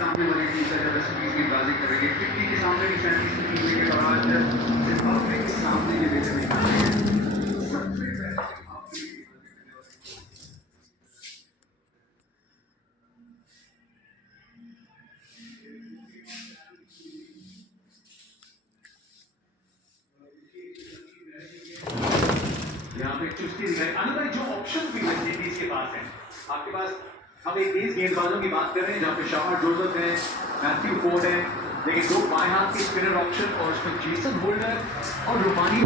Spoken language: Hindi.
सामने वाली टीम से जब वेस्ट इंडीज गेंदबाजी कर रही है, 50 के सामने भी 37 की विकेट और आज जिम्बाब्वे के सामने ये विकेट निकाल रही है। सबसे पहले यहाँ पे चुस्ती दिखाई अनुभव जो ऑप्शन भी वेस्ट इंडीज के पास है। आपके पास हम एक तेज गेंदबाजों की बात कर रहे हैं जहाँ पे शामर जोसेफ है, मैथ्यू फोर्ड है, लेकिन दो बाएं हाथ के स्पिनर ऑप्शन और उसमें जेसन होल्डर और रोमानियो